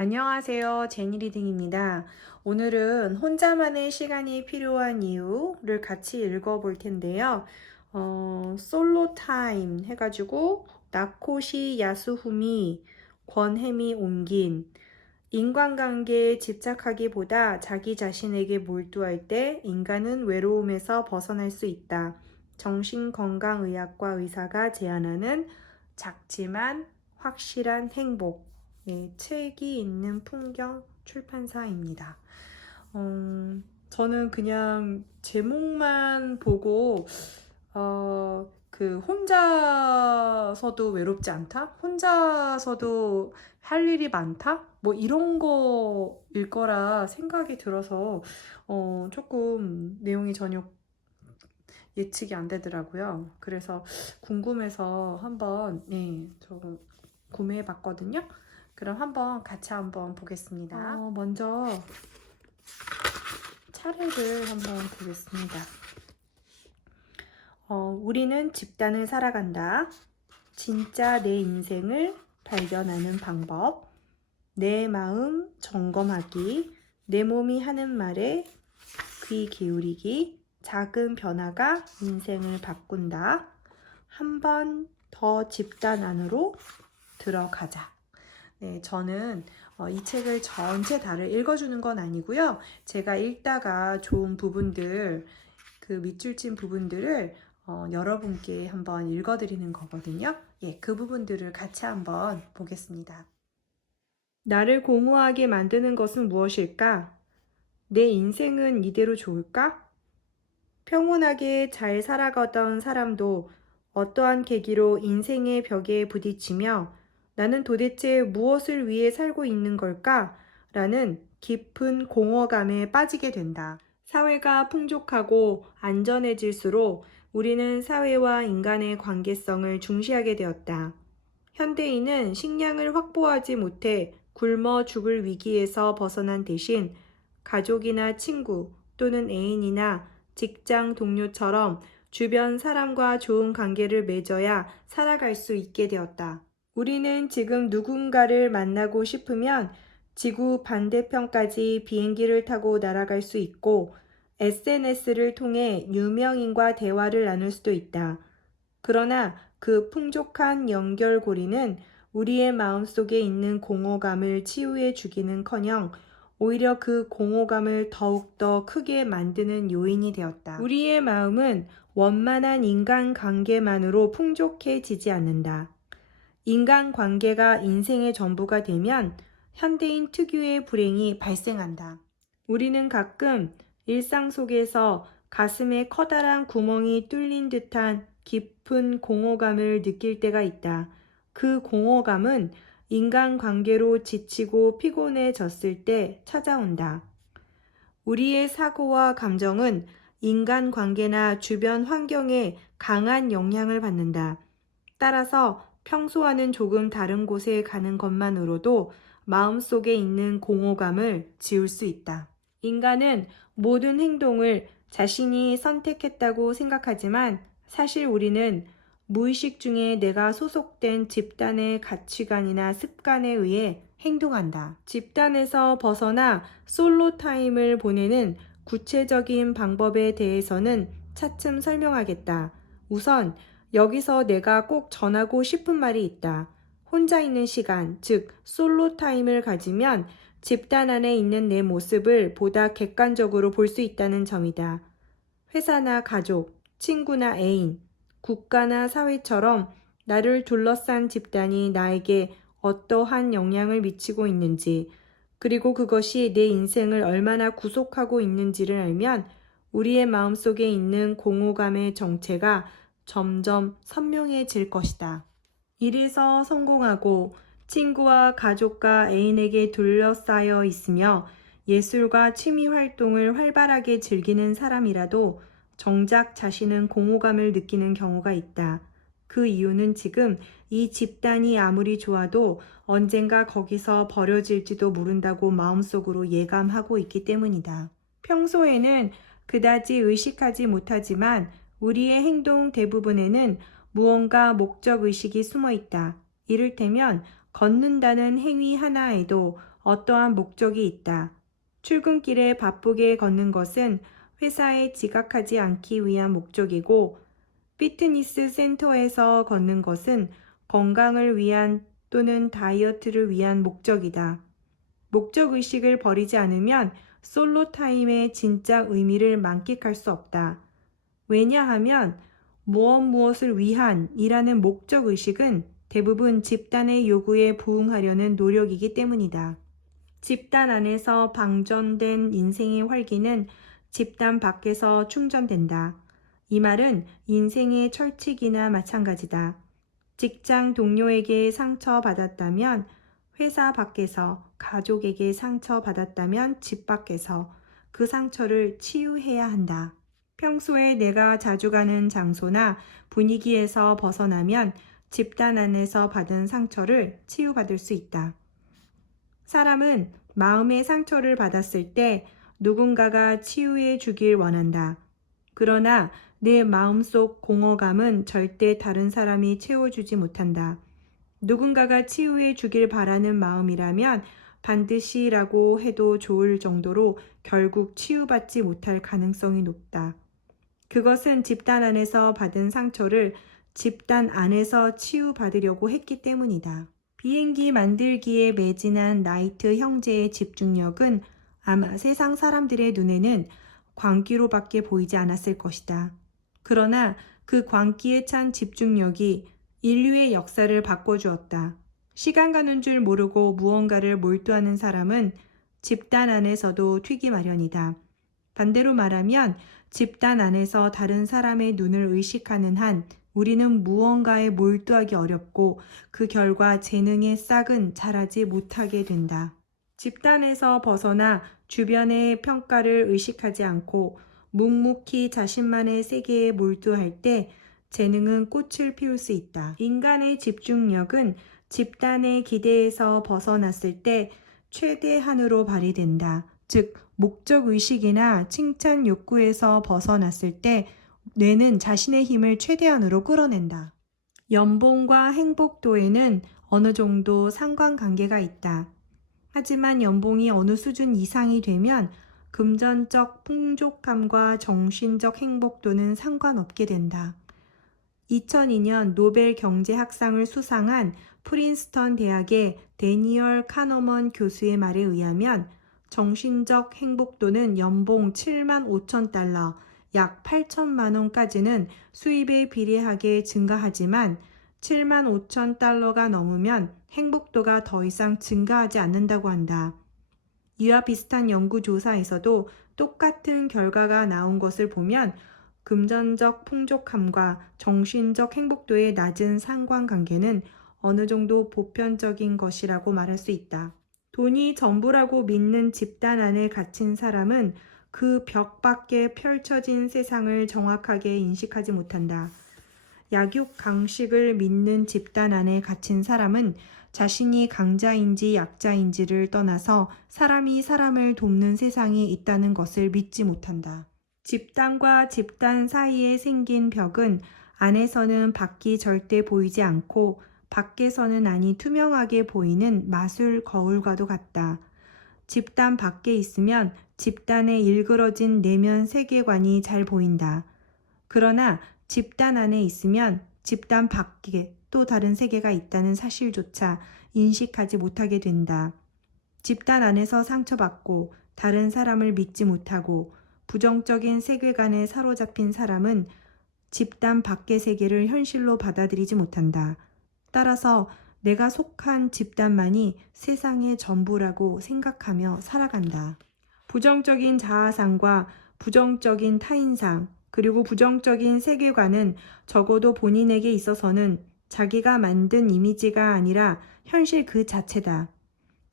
안녕하세요. 제니리딩입니다. 오늘은 혼자만의 시간이 필요한 이유를 같이 읽어볼 텐데요. 솔로 타임 해가지고 나코시 야스후미 권혜미 옮긴 인간관계에 집착하기보다 자기 자신에게 몰두할 때 인간은 외로움에서 벗어날 수 있다. 정신건강의학과 의사가 제안하는 작지만 확실한 행복. 예, 책이 있는 풍경 출판사입니다. 저는 그냥 제목만 보고 혼자서도 외롭지 않다? 혼자서도 할 일이 많다? 뭐 이런 거일 거라 생각이 들어서 조금 내용이 전혀 예측이 안 되더라고요. 그래서 궁금해서 한번 저 구매해 봤거든요. 그럼 같이 한번 보겠습니다. 먼저 차례를 한번 보겠습니다. 우리는 집단을 살아간다. 진짜 내 인생을 발견하는 방법. 내 마음 점검하기. 내 몸이 하는 말에 귀 기울이기. 작은 변화가 인생을 바꾼다. 한 번 더 집단 안으로 들어가자. 네, 저는 이 책을 전체 다를 읽어주는 건 아니고요. 제가 읽다가 좋은 부분들, 그 밑줄 친 부분들을 여러분께 한번 읽어드리는 거거든요. 예, 그 부분들을 같이 한번 보겠습니다. 나를 공허하게 만드는 것은 무엇일까? 내 인생은 이대로 좋을까? 평온하게 잘 살아가던 사람도 어떠한 계기로 인생의 벽에 부딪히며 나는 도대체 무엇을 위해 살고 있는 걸까? 라는 깊은 공허감에 빠지게 된다. 사회가 풍족하고 안전해질수록 우리는 사회와 인간의 관계성을 중시하게 되었다. 현대인은 식량을 확보하지 못해 굶어 죽을 위기에서 벗어난 대신 가족이나 친구 또는 애인이나 직장 동료처럼 주변 사람과 좋은 관계를 맺어야 살아갈 수 있게 되었다. 우리는 지금 누군가를 만나고 싶으면 지구 반대편까지 비행기를 타고 날아갈 수 있고 SNS를 통해 유명인과 대화를 나눌 수도 있다. 그러나 그 풍족한 연결고리는 우리의 마음속에 있는 공허감을 치유해 주기는커녕 오히려 그 공허감을 더욱더 크게 만드는 요인이 되었다. 우리의 마음은 원만한 인간관계만으로 풍족해지지 않는다. 인간관계가 인생의 전부가 되면 현대인 특유의 불행이 발생한다. 우리는 가끔 일상 속에서 가슴에 커다란 구멍이 뚫린 듯한 깊은 공허감을 느낄 때가 있다. 그 공허감은 인간관계로 지치고 피곤해졌을 때 찾아온다. 우리의 사고와 감정은 인간관계나 주변 환경에 강한 영향을 받는다. 따라서 평소와는 조금 다른 곳에 가는 것만으로도 마음속에 있는 공허감을 지울 수 있다. 인간은 모든 행동을 자신이 선택했다고 생각하지만 사실 우리는 무의식 중에 내가 소속된 집단의 가치관이나 습관에 의해 행동한다. 집단에서 벗어나 솔로 타임을 보내는 구체적인 방법에 대해서는 차츰 설명하겠다. 우선 여기서 내가 꼭 전하고 싶은 말이 있다. 혼자 있는 시간, 즉 솔로 타임을 가지면 집단 안에 있는 내 모습을 보다 객관적으로 볼 수 있다는 점이다. 회사나 가족, 친구나 애인, 국가나 사회처럼 나를 둘러싼 집단이 나에게 어떠한 영향을 미치고 있는지, 그리고 그것이 내 인생을 얼마나 구속하고 있는지를 알면 우리의 마음속에 있는 공허감의 정체가 점점 선명해질 것이다. 일에서 성공하고 친구와 가족과 애인에게 둘러싸여 있으며 예술과 취미 활동을 활발하게 즐기는 사람이라도 정작 자신은 공허감을 느끼는 경우가 있다. 그 이유는 지금 이 집단이 아무리 좋아도 언젠가 거기서 버려질지도 모른다고 마음속으로 예감하고 있기 때문이다. 평소에는 그다지 의식하지 못하지만 우리의 행동 대부분에는 무언가 목적의식이 숨어 있다. 이를테면 걷는다는 행위 하나에도 어떠한 목적이 있다. 출근길에 바쁘게 걷는 것은 회사에 지각하지 않기 위한 목적이고, 피트니스 센터에서 걷는 것은 건강을 위한 또는 다이어트를 위한 목적이다. 목적의식을 버리지 않으면 솔로 타임의 진짜 의미를 만끽할 수 없다. 왜냐하면 무엇을 위한 이라는 목적의식은 대부분 집단의 요구에 부응하려는 노력이기 때문이다. 집단 안에서 방전된 인생의 활기는 집단 밖에서 충전된다. 이 말은 인생의 철칙이나 마찬가지다. 직장 동료에게 상처받았다면 회사 밖에서, 가족에게 상처받았다면 집 밖에서 그 상처를 치유해야 한다. 평소에 내가 자주 가는 장소나 분위기에서 벗어나면 집단 안에서 받은 상처를 치유받을 수 있다. 사람은 마음의 상처를 받았을 때 누군가가 치유해 주길 원한다. 그러나 내 마음속 공허감은 절대 다른 사람이 채워주지 못한다. 누군가가 치유해 주길 바라는 마음이라면 반드시라고 해도 좋을 정도로 결국 치유받지 못할 가능성이 높다. 그것은 집단 안에서 받은 상처를 집단 안에서 치유받으려고 했기 때문이다. 비행기 만들기에 매진한 라이트 형제의 집중력은 아마 세상 사람들의 눈에는 광기로밖에 보이지 않았을 것이다. 그러나 그 광기에 찬 집중력이 인류의 역사를 바꿔주었다. 시간 가는 줄 모르고 무언가를 몰두하는 사람은 집단 안에서도 튀기 마련이다. 반대로 말하면 집단 안에서 다른 사람의 눈을 의식하는 한 우리는 무언가에 몰두하기 어렵고 그 결과 재능의 싹은 자라지 못하게 된다. 집단에서 벗어나 주변의 평가를 의식하지 않고 묵묵히 자신만의 세계에 몰두할 때 재능은 꽃을 피울 수 있다. 인간의 집중력은 집단의 기대에서 벗어났을 때 최대한으로 발휘된다. 즉, 목적의식이나 칭찬 욕구에서 벗어났을 때 뇌는 자신의 힘을 최대한으로 끌어낸다. 연봉과 행복도에는 어느 정도 상관관계가 있다. 하지만 연봉이 어느 수준 이상이 되면 금전적 풍족함과 정신적 행복도는 상관없게 된다. 2002년 노벨 경제학상을 수상한 프린스턴 대학의 데니얼 카너먼 교수의 말에 의하면 정신적 행복도는 연봉 7만 5천 달러, 약 8천만 원까지는 수입에 비례하게 증가하지만 7만 5천 달러가 넘으면 행복도가 더 이상 증가하지 않는다고 한다. 이와 비슷한 연구조사에서도 똑같은 결과가 나온 것을 보면 금전적 풍족함과 정신적 행복도의 낮은 상관관계는 어느 정도 보편적인 것이라고 말할 수 있다. 돈이 전부라고 믿는 집단 안에 갇힌 사람은 그 벽 밖에 펼쳐진 세상을 정확하게 인식하지 못한다. 약육강식을 믿는 집단 안에 갇힌 사람은 자신이 강자인지 약자인지를 떠나서 사람이 사람을 돕는 세상이 있다는 것을 믿지 못한다. 집단과 집단 사이에 생긴 벽은 안에서는 밖이 절대 보이지 않고 밖에서는 아니 투명하게 보이는 마술 거울과도 같다. 집단 밖에 있으면 집단의 일그러진 내면 세계관이 잘 보인다. 그러나 집단 안에 있으면 집단 밖에 또 다른 세계가 있다는 사실조차 인식하지 못하게 된다. 집단 안에서 상처받고 다른 사람을 믿지 못하고 부정적인 세계관에 사로잡힌 사람은 집단 밖의 세계를 현실로 받아들이지 못한다. 따라서 내가 속한 집단만이 세상의 전부라고 생각하며 살아간다. 부정적인 자아상과 부정적인 타인상, 그리고 부정적인 세계관은 적어도 본인에게 있어서는 자기가 만든 이미지가 아니라 현실 그 자체다.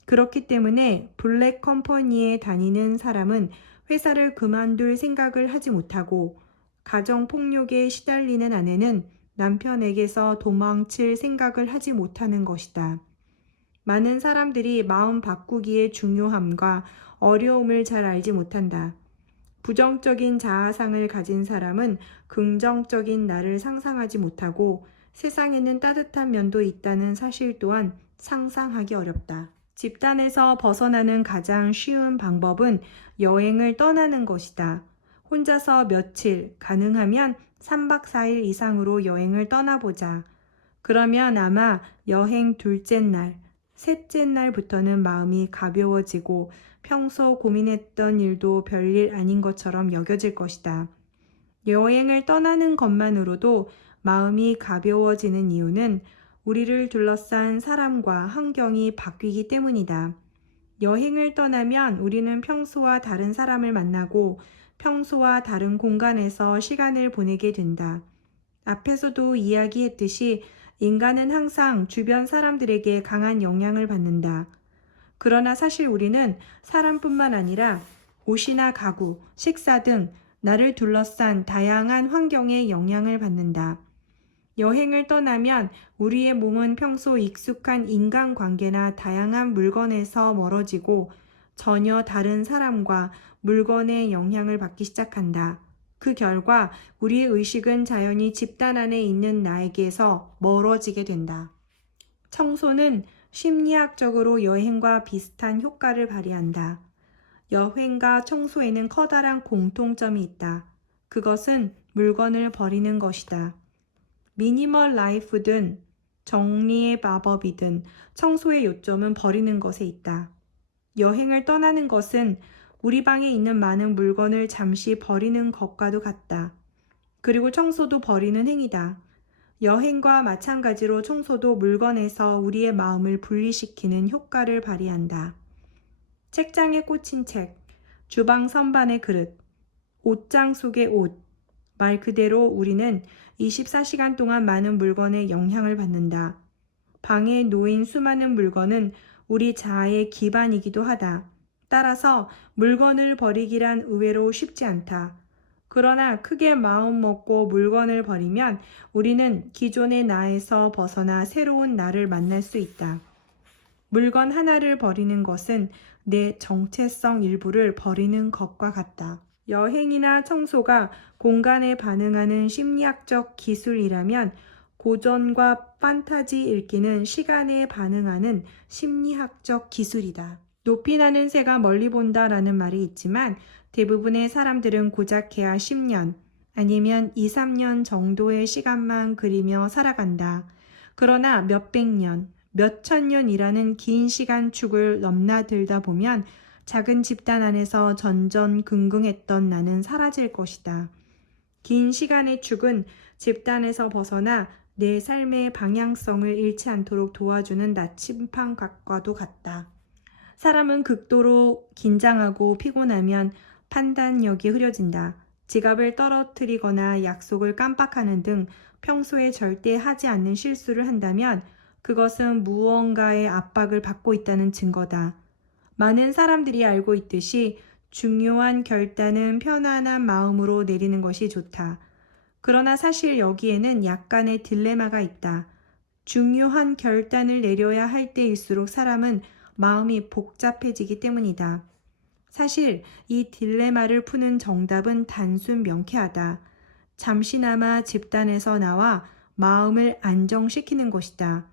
그렇기 때문에 블랙 컴퍼니에 다니는 사람은 회사를 그만둘 생각을 하지 못하고 가정폭력에 시달리는 아내는 남편에게서 도망칠 생각을 하지 못하는 것이다. 많은 사람들이 마음 바꾸기의 중요함과 어려움을 잘 알지 못한다. 부정적인 자아상을 가진 사람은 긍정적인 나를 상상하지 못하고 세상에는 따뜻한 면도 있다는 사실 또한 상상하기 어렵다. 집단에서 벗어나는 가장 쉬운 방법은 여행을 떠나는 것이다. 혼자서 며칠, 가능하면 3박 4일 이상으로 여행을 떠나보자. 그러면 아마 여행 둘째 날, 셋째 날부터는 마음이 가벼워지고 평소 고민했던 일도 별일 아닌 것처럼 여겨질 것이다. 여행을 떠나는 것만으로도 마음이 가벼워지는 이유는 우리를 둘러싼 사람과 환경이 바뀌기 때문이다. 여행을 떠나면 우리는 평소와 다른 사람을 만나고 평소와 다른 공간에서 시간을 보내게 된다. 앞에서도 이야기했듯이 인간은 항상 주변 사람들에게 강한 영향을 받는다. 그러나 사실 우리는 사람뿐만 아니라 옷이나 가구, 식사 등 나를 둘러싼 다양한 환경에 영향을 받는다. 여행을 떠나면 우리의 몸은 평소 익숙한 인간관계나 다양한 물건에서 멀어지고 전혀 다른 사람과 물건의 영향을 받기 시작한다. 그 결과 우리의 의식은 자연히 집단 안에 있는 나에게서 멀어지게 된다. 청소는 심리학적으로 여행과 비슷한 효과를 발휘한다. 여행과 청소에는 커다란 공통점이 있다. 그것은 물건을 버리는 것이다. 미니멀 라이프든 정리의 마법이든 청소의 요점은 버리는 것에 있다. 여행을 떠나는 것은 우리 방에 있는 많은 물건을 잠시 버리는 것과도 같다. 그리고 청소도 버리는 행위다. 여행과 마찬가지로 청소도 물건에서 우리의 마음을 분리시키는 효과를 발휘한다. 책장에 꽂힌 책, 주방 선반의 그릇, 옷장 속의 옷. 말 그대로 우리는 24시간 동안 많은 물건에 영향을 받는다. 방에 놓인 수많은 물건은 우리 자아의 기반이기도 하다. 따라서 물건을 버리기란 의외로 쉽지 않다. 그러나 크게 마음 먹고 물건을 버리면 우리는 기존의 나에서 벗어나 새로운 나를 만날 수 있다. 물건 하나를 버리는 것은 내 정체성 일부를 버리는 것과 같다. 여행이나 청소가 공간에 반응하는 심리학적 기술이라면 고전과 판타지 읽기는 시간에 반응하는 심리학적 기술이다. 높이 나는 새가 멀리 본다라는 말이 있지만 대부분의 사람들은 고작해야 10년 아니면 2, 3년 정도의 시간만 그리며 살아간다. 그러나 몇백 년, 몇천 년이라는 긴 시간 축을 넘나들다 보면 작은 집단 안에서 전전긍긍했던 나는 사라질 것이다. 긴 시간의 축은 집단에서 벗어나 내 삶의 방향성을 잃지 않도록 도와주는 나침판과도 같다. 사람은 극도로 긴장하고 피곤하면 판단력이 흐려진다. 지갑을 떨어뜨리거나 약속을 깜빡하는 등 평소에 절대 하지 않는 실수를 한다면 그것은 무언가의 압박을 받고 있다는 증거다. 많은 사람들이 알고 있듯이 중요한 결단은 편안한 마음으로 내리는 것이 좋다. 그러나 사실 여기에는 약간의 딜레마가 있다. 중요한 결단을 내려야 할 때일수록 사람은 마음이 복잡해지기 때문이다. 사실 이 딜레마를 푸는 정답은 단순 명쾌하다. 잠시나마 집단에서 나와 마음을 안정시키는 것이다.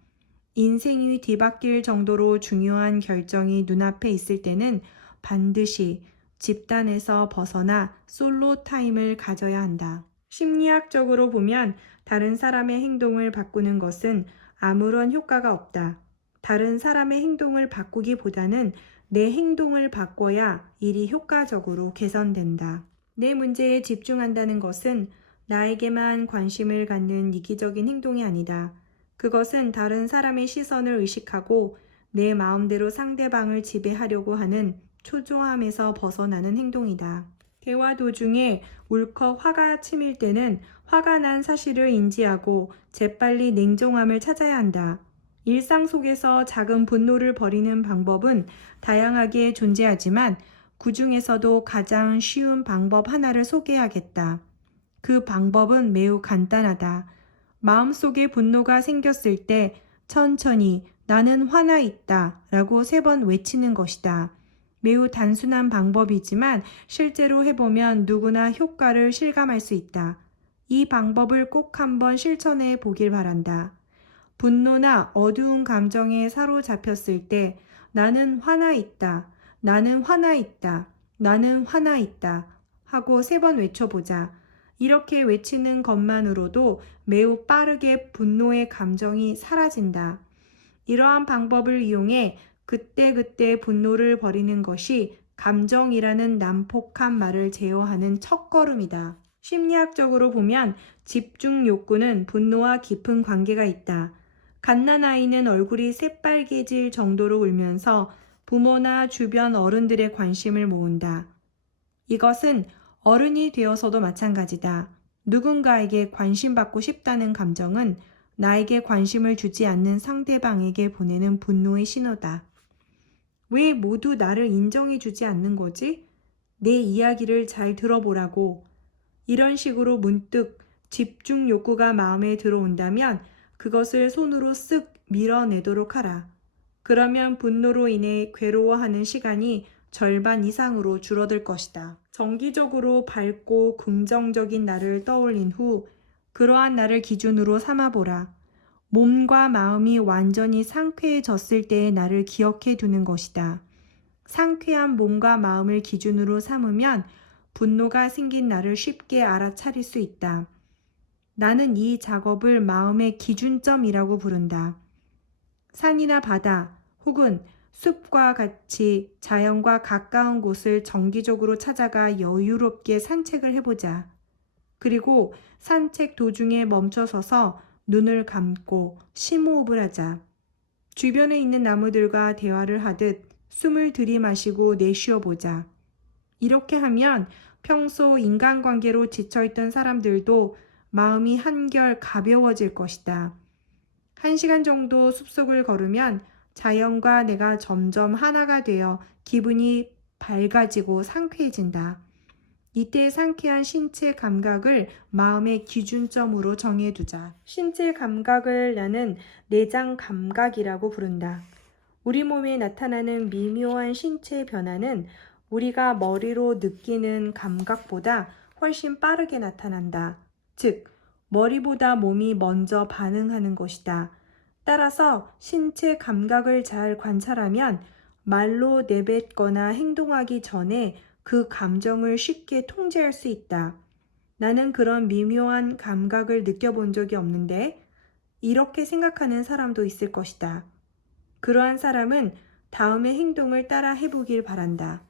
인생이 뒤바뀔 정도로 중요한 결정이 눈앞에 있을 때는 반드시 집단에서 벗어나 솔로 타임을 가져야 한다. 심리학적으로 보면 다른 사람의 행동을 바꾸는 것은 아무런 효과가 없다. 다른 사람의 행동을 바꾸기보다는 내 행동을 바꿔야 일이 효과적으로 개선된다. 내 문제에 집중한다는 것은 나에게만 관심을 갖는 이기적인 행동이 아니다. 그것은 다른 사람의 시선을 의식하고 내 마음대로 상대방을 지배하려고 하는 초조함에서 벗어나는 행동이다. 대화 도중에 울컥 화가 치밀 때는 화가 난 사실을 인지하고 재빨리 냉정함을 찾아야 한다. 일상 속에서 작은 분노를 버리는 방법은 다양하게 존재하지만 그 중에서도 가장 쉬운 방법 하나를 소개하겠다. 그 방법은 매우 간단하다. 마음속에 분노가 생겼을 때 천천히 나는 화나 있다 라고 3번 외치는 것이다. 매우 단순한 방법이지만 실제로 해보면 누구나 효과를 실감할 수 있다. 이 방법을 꼭 한번 실천해 보길 바란다. 분노나 어두운 감정에 사로잡혔을 때 나는 화나 있다. 나는 화나 있다. 나는 화나 있다. 하고 3번 외쳐보자. 이렇게 외치는 것만으로도 매우 빠르게 분노의 감정이 사라진다. 이러한 방법을 이용해 그때그때 분노를 버리는 것이 감정이라는 난폭한 말을 제어하는 첫걸음이다. 심리학적으로 보면 집중 욕구는 분노와 깊은 관계가 있다. 갓난아이는 얼굴이 새빨개질 정도로 울면서 부모나 주변 어른들의 관심을 모은다. 이것은 어른이 되어서도 마찬가지다. 누군가에게 관심받고 싶다는 감정은 나에게 관심을 주지 않는 상대방에게 보내는 분노의 신호다. 왜 모두 나를 인정해 주지 않는 거지? 내 이야기를 잘 들어보라고. 이런 식으로 문득 집중 욕구가 마음에 들어온다면 그것을 손으로 쓱 밀어내도록 하라. 그러면 분노로 인해 괴로워하는 시간이 절반 이상으로 줄어들 것이다. 정기적으로 밝고 긍정적인 나를 떠올린 후 그러한 나를 기준으로 삼아보라. 몸과 마음이 완전히 상쾌해졌을 때의 나를 기억해 두는 것이다. 상쾌한 몸과 마음을 기준으로 삼으면 분노가 생긴 나를 쉽게 알아차릴 수 있다. 나는 이 작업을 마음의 기준점이라고 부른다. 산이나 바다 혹은 숲과 같이 자연과 가까운 곳을 정기적으로 찾아가 여유롭게 산책을 해보자. 그리고 산책 도중에 멈춰서서 눈을 감고 심호흡을 하자. 주변에 있는 나무들과 대화를 하듯 숨을 들이마시고 내쉬어보자. 이렇게 하면 평소 인간관계로 지쳐있던 사람들도 마음이 한결 가벼워질 것이다. 1시간 정도 숲속을 걸으면 자연과 내가 점점 하나가 되어 기분이 밝아지고 상쾌해진다. 이때 상쾌한 신체 감각을 마음의 기준점으로 정해두자. 신체 감각을 나는 내장 감각이라고 부른다. 우리 몸에 나타나는 미묘한 신체 변화는 우리가 머리로 느끼는 감각보다 훨씬 빠르게 나타난다. 즉, 머리보다 몸이 먼저 반응하는 것이다. 따라서 신체 감각을 잘 관찰하면 말로 내뱉거나 행동하기 전에 그 감정을 쉽게 통제할 수 있다. 나는 그런 미묘한 감각을 느껴본 적이 없는데 이렇게 생각하는 사람도 있을 것이다. 그러한 사람은 다음의 행동을 따라 해보길 바란다.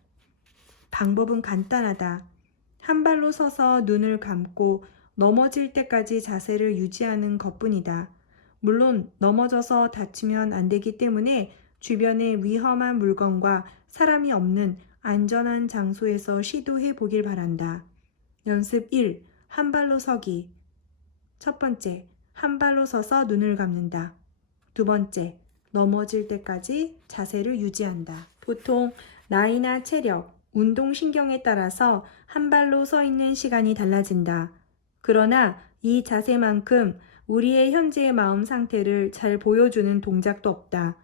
방법은 간단하다. 한 발로 서서 눈을 감고 넘어질 때까지 자세를 유지하는 것뿐이다. 물론 넘어져서 다치면 안 되기 때문에 주변에 위험한 물건과 사람이 없는 안전한 장소에서 시도해 보길 바란다. 연습 1. 한 발로 서기. 첫 번째, 한 발로 서서 눈을 감는다. 두 번째, 넘어질 때까지 자세를 유지한다. 보통 나이나 체력, 운동신경에 따라서 한 발로 서 있는 시간이 달라진다. 그러나 이 자세만큼 우리의 현재의 마음 상태를 잘 보여주는 동작도 없다.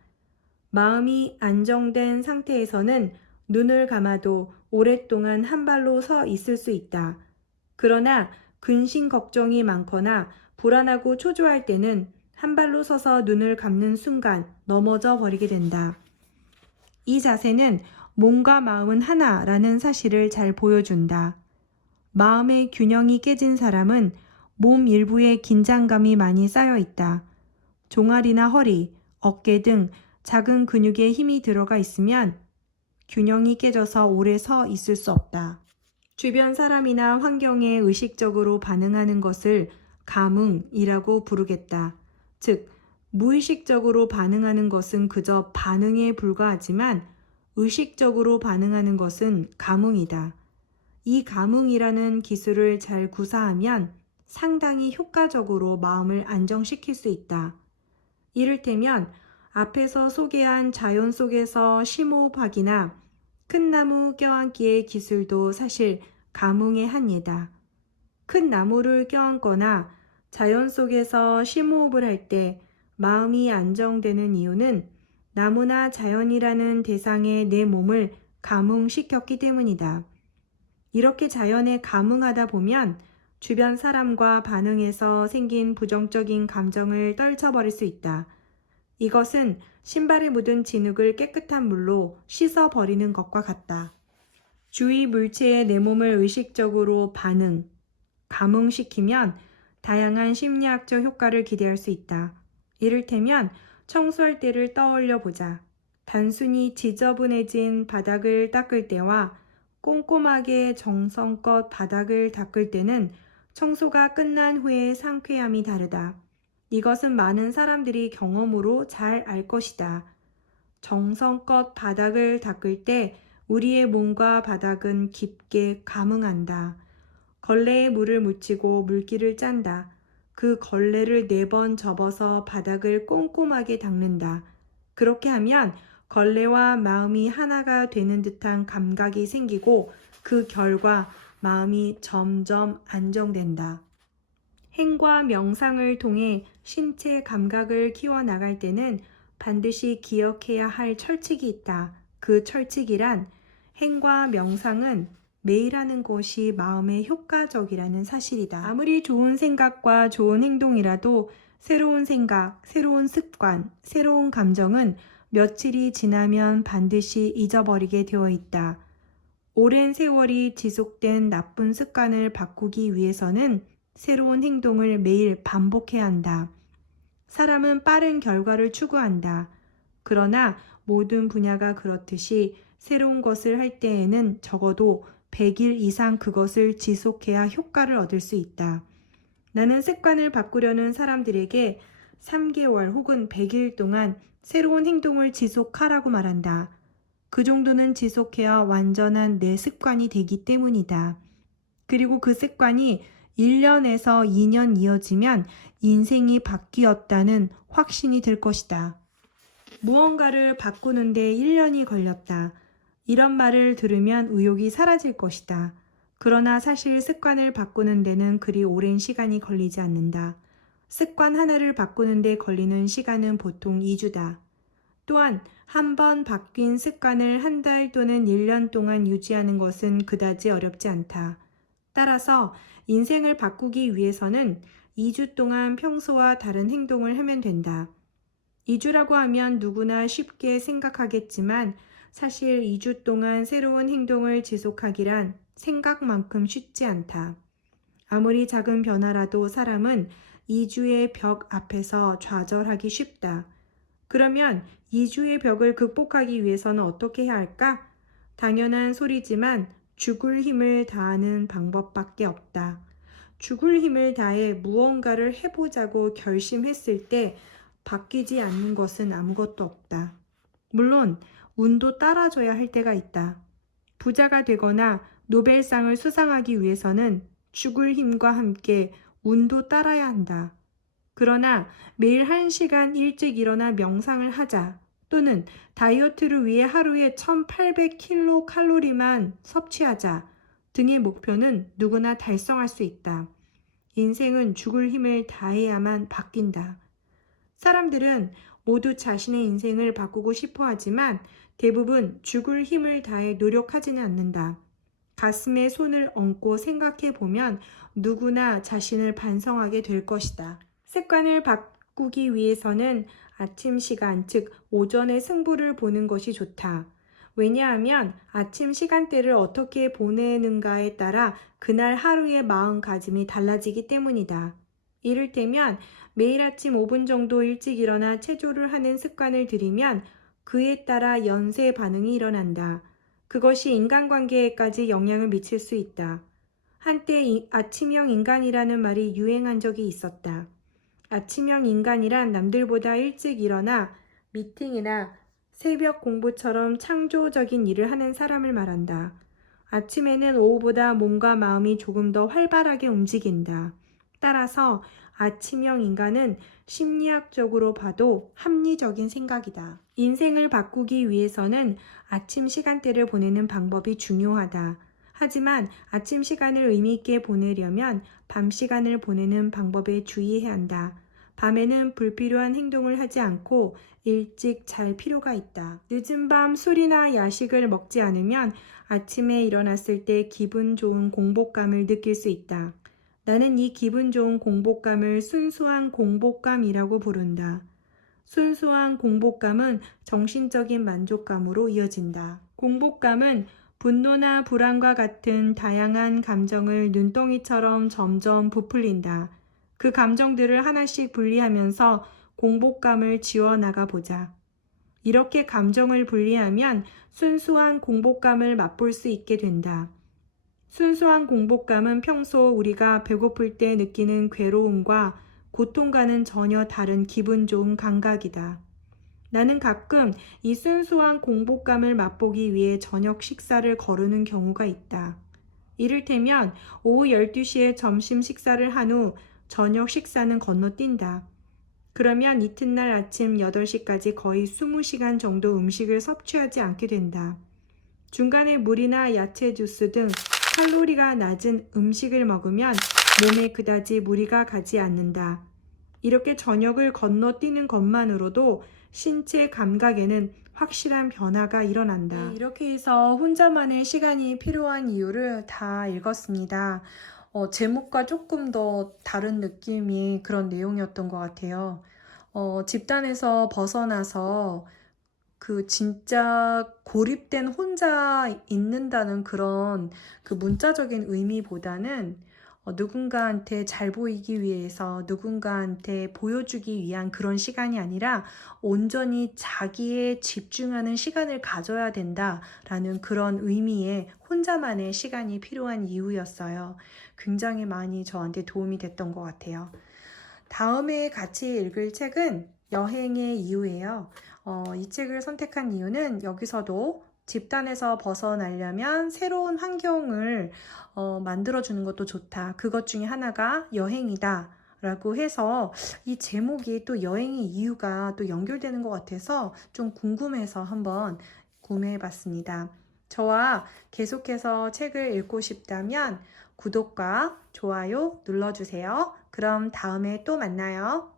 마음이 안정된 상태에서는 눈을 감아도 오랫동안 한 발로 서 있을 수 있다. 그러나 근심 걱정이 많거나 불안하고 초조할 때는 한 발로 서서 눈을 감는 순간 넘어져 버리게 된다. 이 자세는 몸과 마음은 하나라는 사실을 잘 보여준다. 마음의 균형이 깨진 사람은 몸 일부에 긴장감이 많이 쌓여 있다. 종아리나 허리, 어깨 등 작은 근육에 힘이 들어가 있으면 균형이 깨져서 오래 서 있을 수 없다. 주변 사람이나 환경에 의식적으로 반응하는 것을 감응이라고 부르겠다. 즉, 무의식적으로 반응하는 것은 그저 반응에 불과하지만 의식적으로 반응하는 것은 감응이다. 이 감응이라는 기술을 잘 구사하면 상당히 효과적으로 마음을 안정시킬 수 있다. 이를테면 앞에서 소개한 자연 속에서 심호흡하기나 큰 나무 껴안기의 기술도 사실 감응의 한 예다. 큰 나무를 껴안거나 자연 속에서 심호흡을 할 때 마음이 안정되는 이유는 나무나 자연이라는 대상에 내 몸을 감응시켰기 때문이다. 이렇게 자연에 감응하다 보면 주변 사람과 반응에서 생긴 부정적인 감정을 떨쳐버릴 수 있다. 이것은 신발에 묻은 진흙을 깨끗한 물로 씻어버리는 것과 같다. 주위 물체에 내 몸을 의식적으로 감응시키면 다양한 심리학적 효과를 기대할 수 있다. 이를테면 청소할 때를 떠올려 보자. 단순히 지저분해진 바닥을 닦을 때와 꼼꼼하게 정성껏 바닥을 닦을 때는 청소가 끝난 후의 상쾌함이 다르다. 이것은 많은 사람들이 경험으로 잘 알 것이다. 정성껏 바닥을 닦을 때 우리의 몸과 바닥은 깊게 감응한다. 걸레에 물을 묻히고 물기를 짠다. 그 걸레를 4번 접어서 바닥을 꼼꼼하게 닦는다. 그렇게 하면 걸레와 마음이 하나가 되는 듯한 감각이 생기고 그 결과 마음이 점점 안정된다. 행과 명상을 통해 신체 감각을 키워나갈 때는 반드시 기억해야 할 철칙이 있다. 그 철칙이란 행과 명상은 매일 하는 것이 마음에 효과적이라는 사실이다. 아무리 좋은 생각과 좋은 행동이라도 새로운 생각, 새로운 습관, 새로운 감정은 며칠이 지나면 반드시 잊어버리게 되어 있다. 오랜 세월이 지속된 나쁜 습관을 바꾸기 위해서는 새로운 행동을 매일 반복해야 한다. 사람은 빠른 결과를 추구한다. 그러나 모든 분야가 그렇듯이 새로운 것을 할 때에는 적어도 100일 이상 그것을 지속해야 효과를 얻을 수 있다. 나는 습관을 바꾸려는 사람들에게 3개월 혹은 100일 동안 새로운 행동을 지속하라고 말한다. 그 정도는 지속해야 완전한 내 습관이 되기 때문이다. 그리고 그 습관이 1년에서 2년 이어지면 인생이 바뀌었다는 확신이 들 것이다. 무언가를 바꾸는데 1년이 걸렸다. 이런 말을 들으면 의욕이 사라질 것이다. 그러나 사실 습관을 바꾸는 데는 그리 오랜 시간이 걸리지 않는다. 습관 하나를 바꾸는 데 걸리는 시간은 보통 2주다. 또한 한 번 바뀐 습관을 한 달 또는 1년 동안 유지하는 것은 그다지 어렵지 않다. 따라서 인생을 바꾸기 위해서는 2주 동안 평소와 다른 행동을 하면 된다. 2주라고 하면 누구나 쉽게 생각하겠지만 사실 2주 동안 새로운 행동을 지속하기란 생각만큼 쉽지 않다. 아무리 작은 변화라도 사람은 2주의 벽 앞에서 좌절하기 쉽다. 그러면 2주의 벽을 극복하기 위해서는 어떻게 해야 할까? 당연한 소리지만 죽을 힘을 다하는 방법밖에 없다. 죽을 힘을 다해 무언가를 해보자고 결심했을 때 바뀌지 않는 것은 아무것도 없다. 물론 운도 따라줘야 할 때가 있다. 부자가 되거나 노벨상을 수상하기 위해서는 죽을 힘과 함께 운도 따라야 한다. 그러나 매일 1시간 일찍 일어나 명상을 하자 또는 다이어트를 위해 하루에 1800kcal 섭취하자 등의 목표는 누구나 달성할 수 있다. 인생은 죽을 힘을 다해야만 바뀐다. 사람들은 모두 자신의 인생을 바꾸고 싶어 하지만 대부분 죽을 힘을 다해 노력하지는 않는다. 가슴에 손을 얹고 생각해 보면 누구나 자신을 반성하게 될 것이다. 습관을 바꾸기 위해서는 아침 시간, 즉 오전에 승부를 보는 것이 좋다. 왜냐하면 아침 시간대를 어떻게 보내는가에 따라 그날 하루의 마음가짐이 달라지기 때문이다. 이를테면 매일 아침 5분 정도 일찍 일어나 체조를 하는 습관을 들이면 그에 따라 연쇄 반응이 일어난다. 그것이 인간관계에까지 영향을 미칠 수 있다. 한때 아침형 인간이라는 말이 유행한 적이 있었다. 아침형 인간이란 남들보다 일찍 일어나 미팅이나 새벽 공부처럼 창조적인 일을 하는 사람을 말한다. 아침에는 오후보다 몸과 마음이 조금 더 활발하게 움직인다. 따라서 아침형 인간은 심리학적으로 봐도 합리적인 생각이다. 인생을 바꾸기 위해서는 아침 시간대를 보내는 방법이 중요하다. 하지만 아침 시간을 의미 있게 보내려면 밤 시간을 보내는 방법에 주의해야 한다. 밤에는 불필요한 행동을 하지 않고 일찍 잘 필요가 있다. 늦은 밤 술이나 야식을 먹지 않으면 아침에 일어났을 때 기분 좋은 공복감을 느낄 수 있다. 나는 이 기분 좋은 공복감을 순수한 공복감이라고 부른다. 순수한 공복감은 정신적인 만족감으로 이어진다. 공복감은 분노나 불안과 같은 다양한 감정을 눈덩이처럼 점점 부풀린다. 그 감정들을 하나씩 분리하면서 공복감을 지워나가 보자. 이렇게 감정을 분리하면 순수한 공복감을 맛볼 수 있게 된다. 순수한 공복감은 평소 우리가 배고플 때 느끼는 괴로움과 고통과는 전혀 다른 기분 좋은 감각이다. 나는 가끔 이 순수한 공복감을 맛보기 위해 저녁 식사를 거르는 경우가 있다. 이를테면 오후 12시에 점심 식사를 한 후 저녁 식사는 건너뛴다. 그러면 이튿날 아침 8시까지 거의 20시간 정도 음식을 섭취하지 않게 된다. 중간에 물이나 야채 주스 등 칼로리가 낮은 음식을 먹으면 몸에 그다지 무리가 가지 않는다. 이렇게 저녁을 건너뛰는 것만으로도 신체 감각에는 확실한 변화가 일어난다. 이렇게 해서 혼자만의 시간이 필요한 이유를 다 읽었습니다. 제목과 조금 더 다른 느낌이 그런 내용이었던 것 같아요. 집단에서 벗어나서 그 진짜 고립된 혼자 있는다는 그런 그 문자적인 의미보다는 누군가한테 잘 보이기 위해서 누군가한테 보여주기 위한 그런 시간이 아니라 온전히 자기에 집중하는 시간을 가져야 된다라는 그런 의미의 혼자만의 시간이 필요한 이유였어요. 굉장히 많이 저한테 도움이 됐던 것 같아요. 다음에 같이 읽을 책은 여행의 이유예요. 이 책을 선택한 이유는 여기서도 집단에서 벗어나려면 새로운 환경을 만들어주는 것도 좋다. 그것 중에 하나가 여행이다. 라고 해서 이 제목이 또 여행의 이유가 또 연결되는 것 같아서 좀 궁금해서 한번 구매해 봤습니다. 저와 계속해서 책을 읽고 싶다면 구독과 좋아요 눌러주세요. 그럼 다음에 또 만나요.